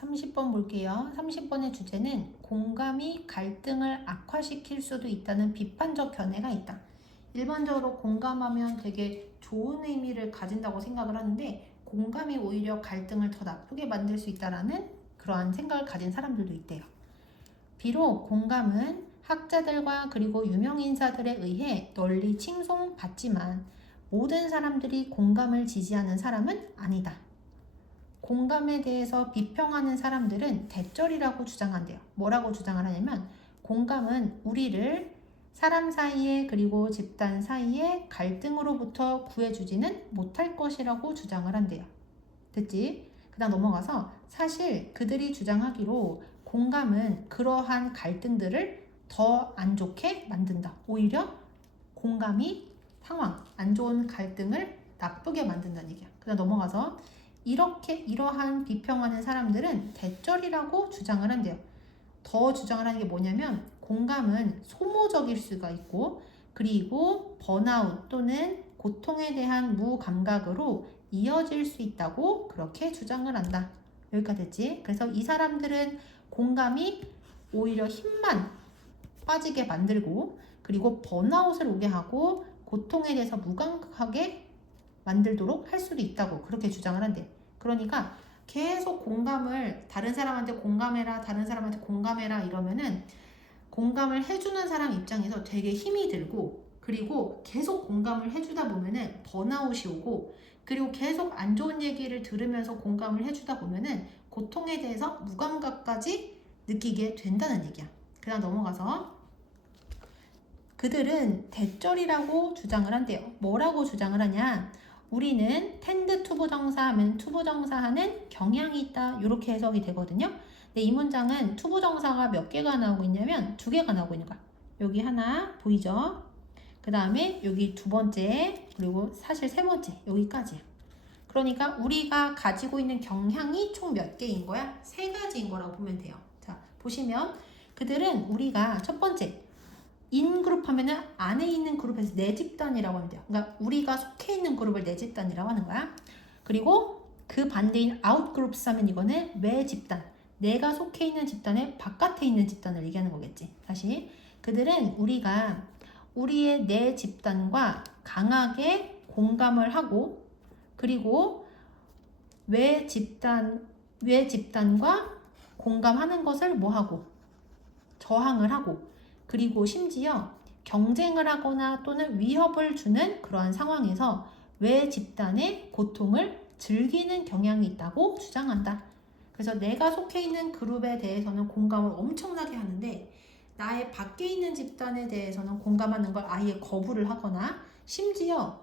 30번 볼게요. 30번의 주제는 공감이 갈등을 악화시킬 수도 있다는 비판적 견해가 있다. 일반적으로 공감하면 되게 좋은 의미를 가진다고 생각을 하는데 공감이 오히려 갈등을 더 나쁘게 만들 수 있다는 그러한 생각을 가진 사람들도 있대요. 비록 공감은 학자들과 그리고 유명 인사들에 의해 널리 칭송받지만 모든 사람들이 공감을 지지하는 사람은 아니다. 공감에 대해서 비평하는 사람들은 대절이라고 주장한대요. 뭐라고 주장을 하냐면 공감은 우리를 사람 사이에 그리고 집단 사이에 갈등으로부터 구해주지는 못할 것이라고 주장을 한대요. 됐지? 그다음 넘어가서 사실 그들이 주장하기로 공감은 그러한 갈등들을 더 안 좋게 만든다. 오히려 공감이 상황, 안 좋은 갈등을 나쁘게 만든다는 얘기야. 그다음 넘어가서 이러한 비평하는 사람들은 대절이라고 주장을 한대요. 더 주장을 하는 게 뭐냐면 공감은 소모적일 수가 있고 그리고 번아웃 또는 고통에 대한 무감각으로 이어질 수 있다고 그렇게 주장을 한다. 여기까지 됐지? 그래서 이 사람들은 공감이 오히려 힘만 빠지게 만들고 그리고 번아웃을 오게 하고 고통에 대해서 무감각하게 만들도록 할 수도 있다고 그렇게 주장을 한대. 그러니까 계속 공감을 다른 사람한테 공감해라 다른 사람한테 공감해라 이러면은 공감을 해주는 사람 입장에서 되게 힘이 들고 그리고 계속 공감을 해주다 보면은 번아웃이 오고 그리고 계속 안 좋은 얘기를 들으면서 공감을 해주다 보면은 고통에 대해서 무감각까지 느끼게 된다는 얘기야. 그다음 넘어가서 그들은 대절이라고 주장을 한대요. 뭐라고 주장을 하냐? 우리는 텐드 투부정사 하면 투부정사하는 경향이 있다. 이렇게 해석이 되거든요. 근데 이 문장은 투부정사가 몇 개가 나오고 있냐면 2개가 나오고 있는 거야. 여기 하나 보이죠? 그 다음에 여기 두 번째 그리고 사실 세 번째 여기까지야. 그러니까 우리가 가지고 있는 경향이 총 몇 개인 거야? 3가지인 거라고 보면 돼요. 자 보시면 그들은 우리가 첫 번째 인그룹 하면은 안에 있는 그룹에서 내 집단이라고 하면 돼요. 그러니까 우리가 속해 있는 그룹을 내 집단이라고 하는 거야. 그리고 그 반대인 아웃그룹 하면 이거는 외 집단. 내가 속해 있는 집단의 바깥에 있는 집단을 얘기하는 거겠지. 다시 그들은 우리가 우리의 내 집단과 강하게 공감을 하고 그리고 외 집단과 공감하는 것을 뭐하고 저항을 하고 그리고 심지어 경쟁을 하거나 또는 위협을 주는 그러한 상황에서 외 집단의 고통을 즐기는 경향이 있다고 주장한다. 그래서 내가 속해 있는 그룹에 대해서는 공감을 엄청나게 하는데 나의 밖에 있는 집단에 대해서는 공감하는 걸 아예 거부를 하거나 심지어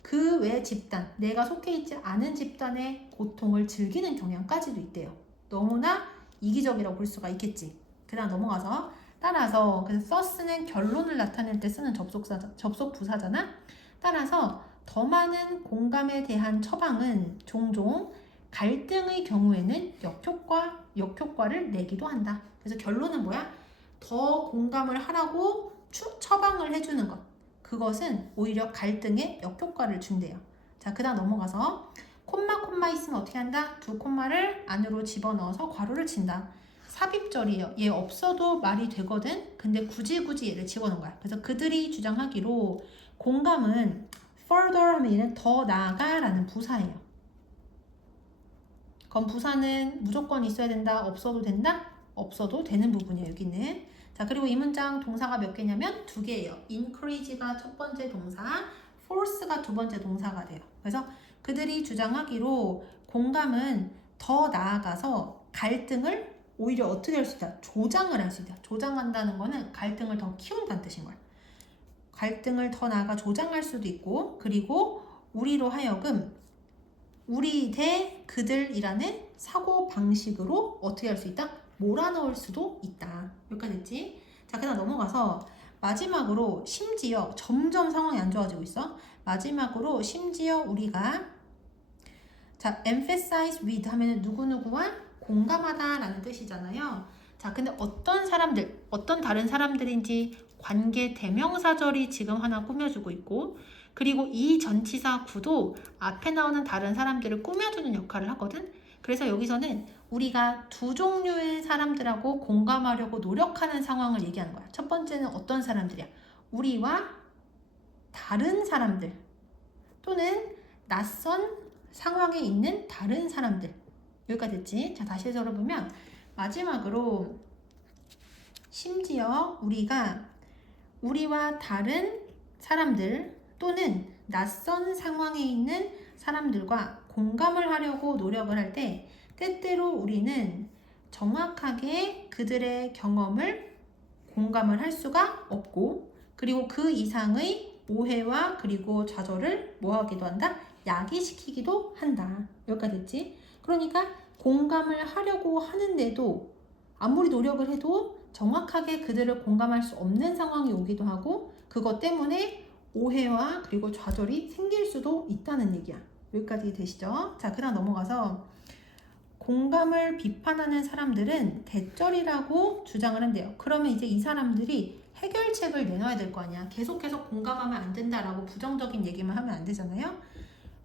그 외 집단, 내가 속해 있지 않은 집단의 고통을 즐기는 경향까지도 있대요. 너무나 이기적이라고 볼 수가 있겠지. 그 다음 넘어가서 따라서 그래서 서스는 결론을 나타낼 때 쓰는 접속 부사잖아. 따라서 더 많은 공감에 대한 처방은 종종 갈등의 경우에는 역효과를 내기도 한다. 그래서 결론은 뭐야? 더 공감을 하라고 처방을 해주는 것. 그것은 오히려 갈등에 역효과를 준대요. 자, 그 다음 넘어가서 콤마 있으면 어떻게 한다? 두 콤마를 안으로 집어넣어서 괄호를 친다. 삽입절이에요. 얘 없어도 말이 되거든. 근데 굳이 얘를 집어넣은 거야. 그래서 그들이 주장하기로 공감은 further 하면 얘는 더 나아가라는 부사예요. 그럼 부사는 무조건 있어야 된다? 없어도 된다? 없어도 되는 부분이에요. 여기는. 자, 그리고 이 문장 동사가 몇 개냐면 2개예요. encourage가 첫 번째 동사, force가 두 번째 동사가 돼요. 그래서 그들이 주장하기로 공감은 더 나아가서 갈등을 오히려 어떻게 할 수 있다? 조장을 할 수 있다. 조장한다는 거는 갈등을 더 키운다는 뜻인 거야. 갈등을 더 나아가 조장할 수도 있고 그리고 우리로 하여금 우리 대 그들이라는 사고 방식으로 어떻게 할 수 있다? 몰아넣을 수도 있다. 여기까지 됐지? 자, 그다음 넘어가서 마지막으로 심지어 점점 상황이 안 좋아지고 있어. 마지막으로 심지어 우리가 자, emphasize with 하면 누구누구와 공감하다 라는 뜻이잖아요. 자, 근데 어떤 다른 사람들인지 관계 대명사절이 지금 하나 꾸며주고 있고 그리고 이 전치사 구도 앞에 나오는 다른 사람들을 꾸며주는 역할을 하거든. 그래서 여기서는 우리가 두 종류의 사람들하고 공감하려고 노력하는 상황을 얘기하는 거야. 첫 번째는 어떤 사람들이야? 우리와 다른 사람들 또는 낯선 상황에 있는 다른 사람들. 여기까지 됐지? 자, 다시 해서 보면 마지막으로 심지어 우리와 다른 사람들 또는 낯선 상황에 있는 사람들과 공감을 하려고 노력을 할 때 때때로 우리는 정확하게 그들의 경험을 공감을 할 수가 없고 그리고 그 이상의 오해와 그리고 좌절을 뭐하기도 한다? 야기시키기도 한다. 여기까지 됐지? 그러니까 공감을 하려고 하는데도 아무리 노력을 해도 정확하게 그들을 공감할 수 없는 상황이 오기도 하고 그것 때문에 오해와 그리고 좌절이 생길 수도 있다는 얘기야. 여기까지 되시죠? 자, 그다음 넘어가서 공감을 비판하는 사람들은 대절이라고 주장을 한대요. 그러면 이제 이 사람들이 해결책을 내놔야 될 거 아니야. 계속해서 공감하면 안 된다라고 부정적인 얘기만 하면 안 되잖아요.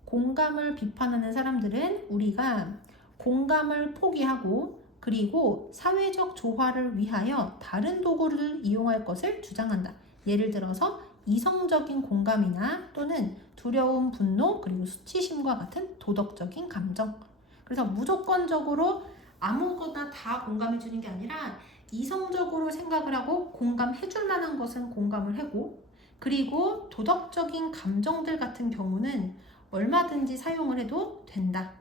공감을 비판하는 사람들은 우리가 공감을 포기하고 그리고 사회적 조화를 위하여 다른 도구를 이용할 것을 주장한다. 예를 들어서 이성적인 공감이나 또는 두려움, 분노, 그리고 수치심과 같은 도덕적인 감정. 그래서 무조건적으로 아무거나 다 공감해 주는 게 아니라 이성적으로 생각을 하고 공감해 줄 만한 것은 공감을 하고 그리고 도덕적인 감정들 같은 경우는 얼마든지 사용을 해도 된다.